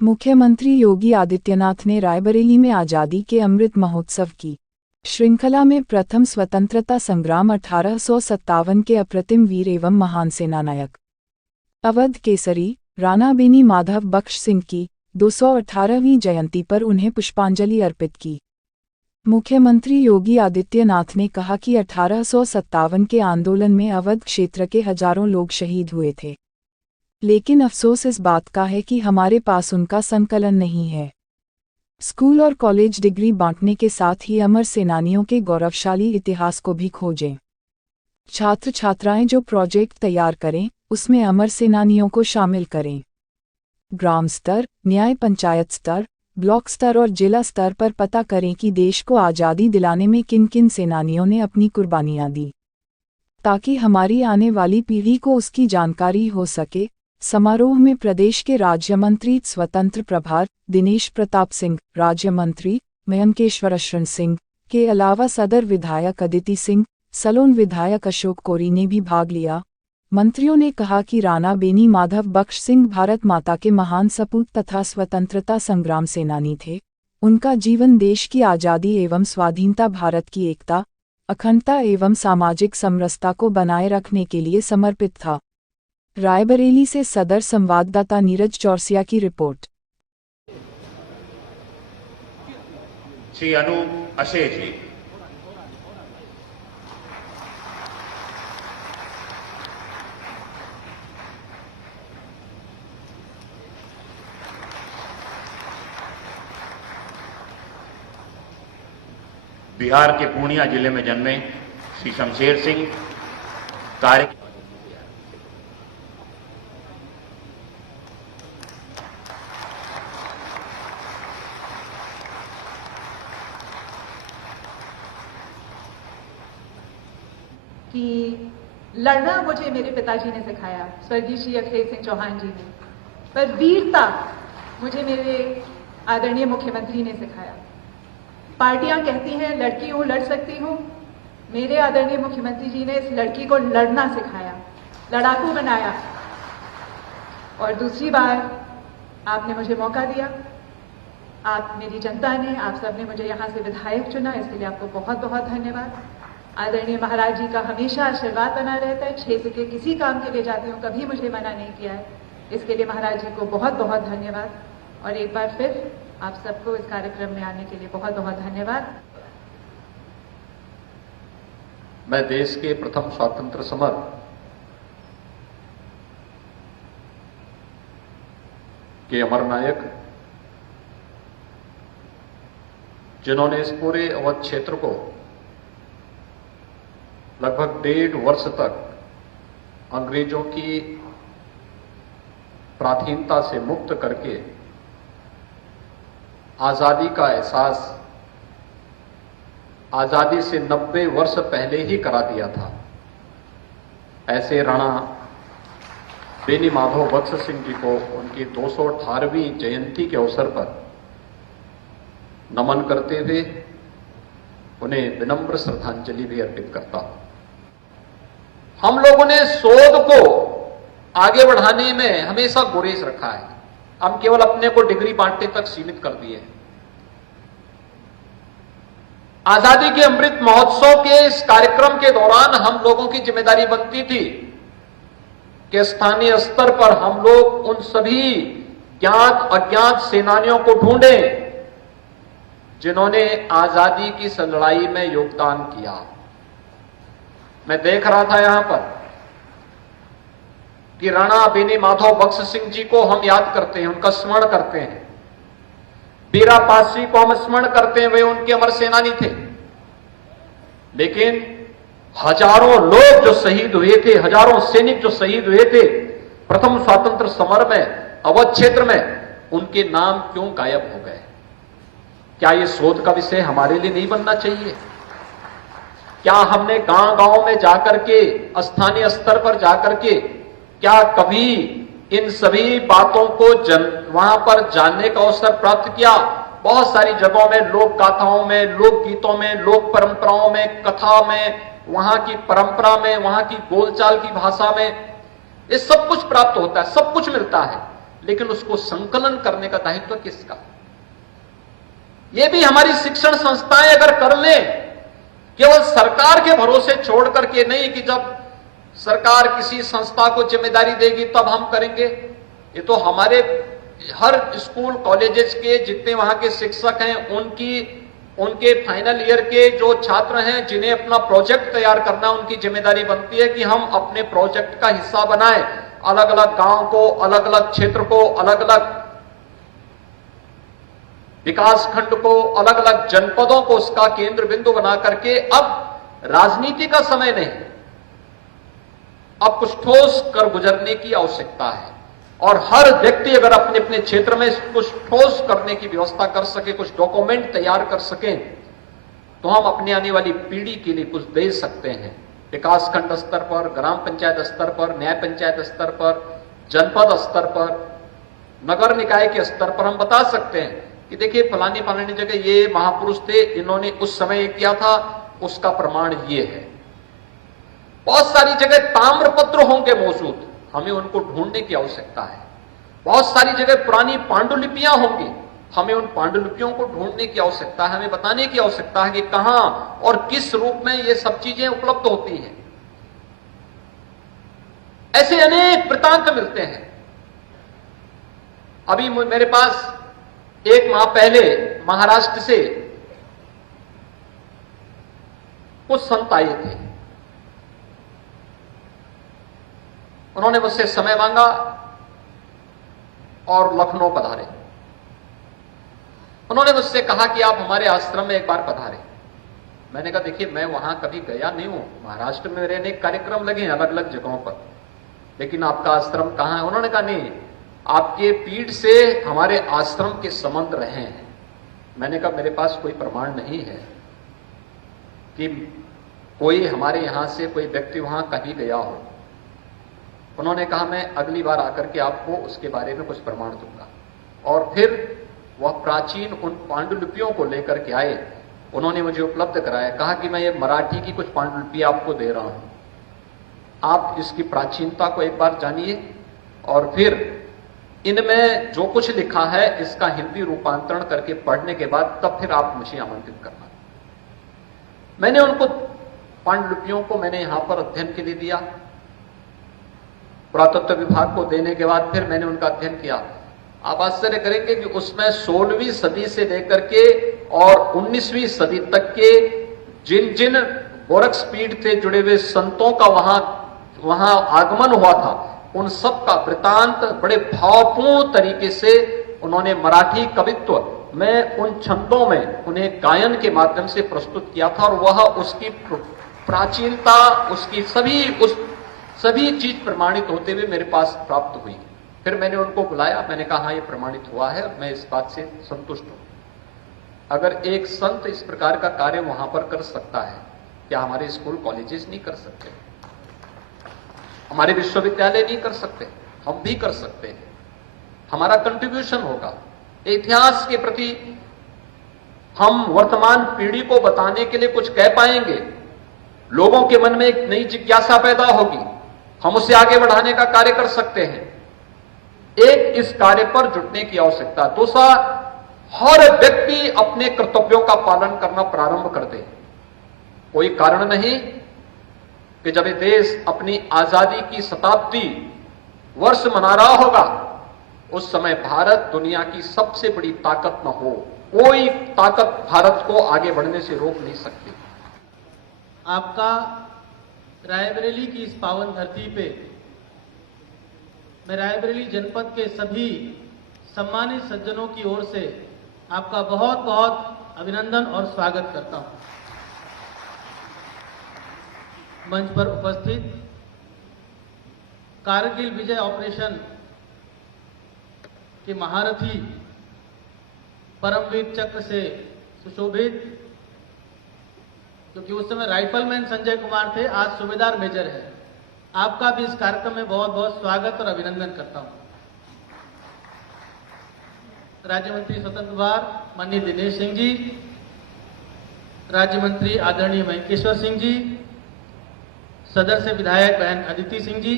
मुख्यमंत्री योगी आदित्यनाथ ने रायबरेली में आज़ादी के अमृत महोत्सव की श्रृंखला में प्रथम स्वतंत्रता संग्राम 1857 के अप्रतिम वीर एवं महान सेनानायक अवध केसरी राणा बेनी माधव बख्श सिंह की 218वीं जयंती पर उन्हें पुष्पांजलि अर्पित की। मुख्यमंत्री योगी आदित्यनाथ ने कहा कि 1857 के आंदोलन में अवध क्षेत्र के हजारों लोग शहीद हुए थे, लेकिन अफसोस इस बात का है कि हमारे पास उनका संकलन नहीं है। स्कूल और कॉलेज डिग्री बांटने के साथ ही अमर सेनानियों के गौरवशाली इतिहास को भी खोजें। छात्र छात्राएं जो प्रोजेक्ट तैयार करें उसमें अमर सेनानियों को शामिल करें। ग्राम स्तर, न्याय पंचायत स्तर, ब्लॉक स्तर और जिला स्तर पर पता करें कि देश को आज़ादी दिलाने में किन किन सेनानियों ने अपनी कुर्बानियां दी, ताकि हमारी आने वाली पीढ़ी को उसकी जानकारी हो सके। समारोह में प्रदेश के राज्य मंत्री स्वतंत्र प्रभार दिनेश प्रताप सिंह, राज्य मंत्री मयंकेश्वर शरण सिंह के अलावा सदर विधायक अदिति सिंह, सलोन विधायक अशोक कोरी ने भी भाग लिया। मंत्रियों ने कहा कि राणा बेनी माधव बख्श सिंह भारत माता के महान सपूत तथा स्वतंत्रता संग्राम सेनानी थे। उनका जीवन देश की आज़ादी एवं स्वाधीनता, भारत की एकता, अखंडता एवं सामाजिक समरसता को बनाए रखने के लिए समर्पित था। रायबरेली से सदर संवाददाता नीरज चौरसिया की रिपोर्ट। श्री अनूप अशे जी। बिहार के पूर्णिया जिले में जन्मे श्री शमशेर सिंह कार्य कि लड़ना मुझे मेरे पिताजी ने सिखाया, स्वर्गीय श्री अखिलेश सिंह चौहान जी ने, पर वीरता मुझे मेरे आदरणीय मुख्यमंत्री ने सिखाया। पार्टियां कहती हैं लड़की हूं, लड़ सकती हूं, मेरे आदरणीय मुख्यमंत्री जी ने इस लड़की को लड़ना सिखाया, लड़ाकू बनाया। और दूसरी बार आपने मुझे मौका दिया, आप मेरी जनता ने, आप सबने मुझे यहाँ से विधायक चुना, इसके लिए आपको बहुत बहुत धन्यवाद। आदरणीय महाराज जी का हमेशा आशीर्वाद बना रहता है, क्षेत्र के किसी काम के लिए जाती हूँ, कभी मुझे मना नहीं किया है, इसके लिए महाराज जी को बहुत बहुत धन्यवाद। और एक बार फिर आप सबको इस कार्यक्रम में आने के लिए बहुत बहुत धन्यवाद। मैं देश के प्रथम स्वतंत्र समर के अमर नायक, जिन्होंने इस पूरे अवध क्षेत्र को लगभग 1.5 वर्ष तक अंग्रेजों की प्राधीनता से मुक्त करके आजादी का एहसास आजादी से 90 वर्ष पहले ही करा दिया था, ऐसे राणा बेनी माधव बख्श सिंह जी को उनकी 218वीं जयंती के अवसर पर नमन करते हुए उन्हें विनम्र श्रद्धांजलि भी अर्पित करता हूं। हम लोगों ने शोध को आगे बढ़ाने में हमेशा गुरेज रखा है, हम केवल अपने को डिग्री बांटने तक सीमित कर दिए। आजादी के अमृत महोत्सव के इस कार्यक्रम के दौरान हम लोगों की जिम्मेदारी बनती थी कि स्थानीय स्तर पर हम लोग उन सभी ज्ञात अज्ञात सेनानियों को ढूंढें जिन्होंने आजादी की इस लड़ाई में योगदान किया। मैं देख रहा था यहां पर कि राणा बेनी माधव बख्श सिंह जी को हम याद करते हैं, उनका स्मरण करते हैं। बीरा पासी को हम स्मरण करते हैं, वे उनके अमर सेनानी थे। लेकिन हजारों लोग जो शहीद हुए थे, हजारों सैनिक जो शहीद हुए थे प्रथम स्वतंत्र समर में अवध क्षेत्र में, उनके नाम क्यों गायब हो गए? क्या यह शोध का विषय हमारे लिए नहीं बनना चाहिए? क्या हमने गांव गांव में जाकर के, स्थानीय स्तर पर जाकर के, क्या कभी इन सभी बातों को वहां पर जानने का अवसर प्राप्त किया? बहुत सारी जगहों में, लोक गाथाओं में, लोक गीतों में, लोक परंपराओं में, कथा में, वहां की परंपरा में, वहां की बोलचाल की भाषा में, ये सब कुछ प्राप्त होता है, सब कुछ मिलता है। लेकिन उसको संकलन करने का दायित्व किसका? यह भी हमारी शिक्षण संस्थाएं अगर कर ले, केवल सरकार के भरोसे छोड़ करके नहीं कि जब सरकार किसी संस्था को जिम्मेदारी देगी तब हम करेंगे। ये तो हमारे हर स्कूल कॉलेजेस के जितने वहां के शिक्षक हैं उनके फाइनल ईयर के जो छात्र हैं जिन्हें अपना प्रोजेक्ट तैयार करना, उनकी जिम्मेदारी बनती है कि हम अपने प्रोजेक्ट का हिस्सा बनाएं। अलग अलग गांव को, अलग अलग क्षेत्र को, अलग अलग विकास खंड को, अलग अलग जनपदों को उसका केंद्र बिंदु बना करके, अब राजनीति का समय नहीं, अब कुछ ठोस कर गुजरने की आवश्यकता है। और हर व्यक्ति अगर अपने अपने क्षेत्र में कुछ ठोस करने की व्यवस्था कर सके, कुछ डॉक्यूमेंट तैयार कर सके, तो हम अपने आने वाली पीढ़ी के लिए कुछ दे सकते हैं। विकास खंड स्तर पर, ग्राम पंचायत स्तर पर, न्याय पंचायत स्तर पर, जनपद स्तर पर, नगर निकाय के स्तर पर हम बता सकते हैं कि देखिए फलानी फलानी जगह ये महापुरुष थे, इन्होंने उस समय किया था, उसका प्रमाण ये है। बहुत सारी जगह ताम्रपत्र होंगे मौजूद, हमें उनको ढूंढने की आवश्यकता है। बहुत सारी जगह पुरानी पांडुलिपियां होंगी, हमें उन पांडुलिपियों को ढूंढने की आवश्यकता है, हमें बताने की आवश्यकता है कि कहां और किस रूप में ये सब चीजें उपलब्ध होती हैं। ऐसे अनेक वृत्तांत मिलते हैं। अभी मेरे पास एक माह पहले महाराष्ट्र से कुछ संत आए थे। उन्होंने मुझसे समय मांगा और लखनऊ पधारे। उन्होंने मुझसे कहा कि आप हमारे आश्रम में एक बार पधारे। मैंने कहा देखिए मैं वहां कभी गया नहीं हूं, महाराष्ट्र में मेरे अनेक कार्यक्रम लगे हैं अलग अलग जगहों पर, लेकिन आपका आश्रम कहां है? उन्होंने कहा नहीं, आपके पीठ से हमारे आश्रम के संबंध रहे हैं। मैंने कहा मेरे पास कोई प्रमाण नहीं है कि कोई हमारे यहां से कोई व्यक्ति वहां कभी गया हो। उन्होंने कहा मैं अगली बार आकर के आपको उसके बारे में कुछ प्रमाण दूंगा। और फिर वह प्राचीन उन पांडुलिपियों को लेकर के आए, उन्होंने मुझे उपलब्ध कराया, कहा कि मैं ये मराठी की कुछ पांडुलिपि आपको दे रहा हूं, आप इसकी प्राचीनता को एक बार जानिए और फिर इनमें जो कुछ लिखा है इसका हिंदी रूपांतरण करके पढ़ने के बाद तब फिर आप मुझे आमंत्रित करना। मैंने उनको पांडुलिपियों को मैंने यहां पर अध्ययन के लिए दिया। पुरातत्व विभाग को देने के बाद फिर मैंने उनका अध्ययन किया। आप आश्चर्य करेंगे कि उसमें 16वीं सदी से लेकर के और 19वीं सदी तक के जिन जिन गोरक्ष पीठ से जुड़े हुए संतों का वहां आगमन हुआ था, उन सब का वृतांत बड़े भावपूर्ण तरीके से उन्होंने मराठी कवित्व में उन छंदों में उन्हें गायन के माध्यम से प्रस्तुत किया था। और वह उसकी प्राचीनता, उसकी सभी चीज प्रमाणित होते हुए मेरे पास प्राप्त हुई। फिर मैंने उनको बुलाया, मैंने कहा हाँ ये प्रमाणित हुआ है, मैं इस बात से संतुष्ट हूं। अगर एक संत इस प्रकार का कार्य वहां पर कर सकता है, क्या हमारे स्कूल कॉलेजेस नहीं कर सकते? हमारे विश्वविद्यालय नहीं कर सकते? हम भी कर सकते हैं। हमारा कंट्रीब्यूशन होगा। इतिहास के प्रति हम वर्तमान पीढ़ी को बताने के लिए कुछ कह पाएंगे, लोगों के मन में एक नई जिज्ञासा पैदा होगी, हम उसे आगे बढ़ाने का कार्य कर सकते हैं। एक, इस कार्य पर जुटने की आवश्यकता। दूसरा, हर व्यक्ति अपने कर्तव्यों का पालन करना प्रारंभ कर दे। कोई कारण नहीं कि जब ये देश अपनी आजादी की शताब्दी वर्ष मना रहा होगा उस समय भारत दुनिया की सबसे बड़ी ताकत न हो। कोई ताकत भारत को आगे बढ़ने से रोक नहीं सकती। आपका रायबरेली की इस पावन धरती पे मैं रायबरेली जनपद के सभी सम्मानित सज्जनों की ओर से आपका बहुत बहुत अभिनंदन और स्वागत करता हूं। मंच पर उपस्थित कारगिल विजय ऑपरेशन के महारथी, परमवीर चक्र से सुशोभित, क्योंकि उस समय राइफलमैन संजय कुमार थे, आज सूबेदार मेजर है, आपका भी इस कार्यक्रम में बहुत बहुत स्वागत और अभिनंदन करता हूं। राज्य मंत्री स्वतंत्र प्रभार माननीय दिनेश सिंह जी, राज्य मंत्री आदरणीय महेश्वर सिंह जी, सदर से विधायक बहन अदिति सिंह जी,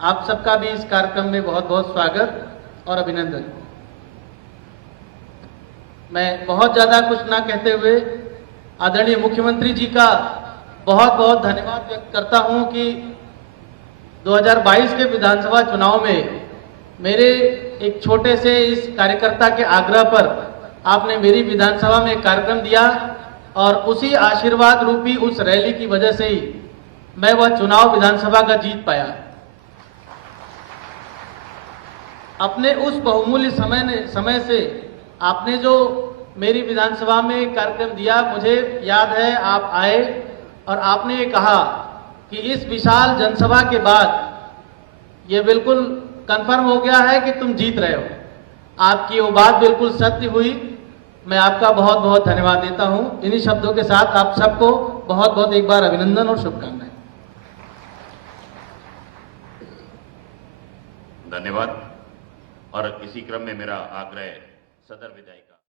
आप सबका भी इस कार्यक्रम में बहुत बहुत स्वागत। और अभिनंदन। मैं बहुत ज़्यादा कुछ ना कहते हुए आदरणीय मुख्यमंत्री जी का बहुत बहुत धन्यवाद व्यक्त करता हूं कि 2022 के विधानसभा चुनाव में मेरे एक छोटे से इस कार्यकर्ता के आग्रह पर आपने मेरी विधानसभा में एक कार्यक्रम दिया और उसी आशीर्वाद रूपी उस रैली की वजह से ही मैं वह चुनाव विधानसभा का जीत पाया। अपने उस बहुमूल्य समय से आपने जो मेरी विधानसभा में कार्यक्रम दिया, मुझे याद है आप आए और आपने ये कहा कि इस विशाल जनसभा के बाद ये बिल्कुल कंफर्म हो गया है कि तुम जीत रहे हो। आपकी वो बात बिल्कुल सत्य हुई। मैं आपका बहुत बहुत धन्यवाद देता हूं। इन्हीं शब्दों के साथ आप सबको बहुत बहुत एक बार अभिनंदन और शुभकामनाएं। धन्यवाद। और इसी क्रम में मेरा आग्रह सदर विधायिका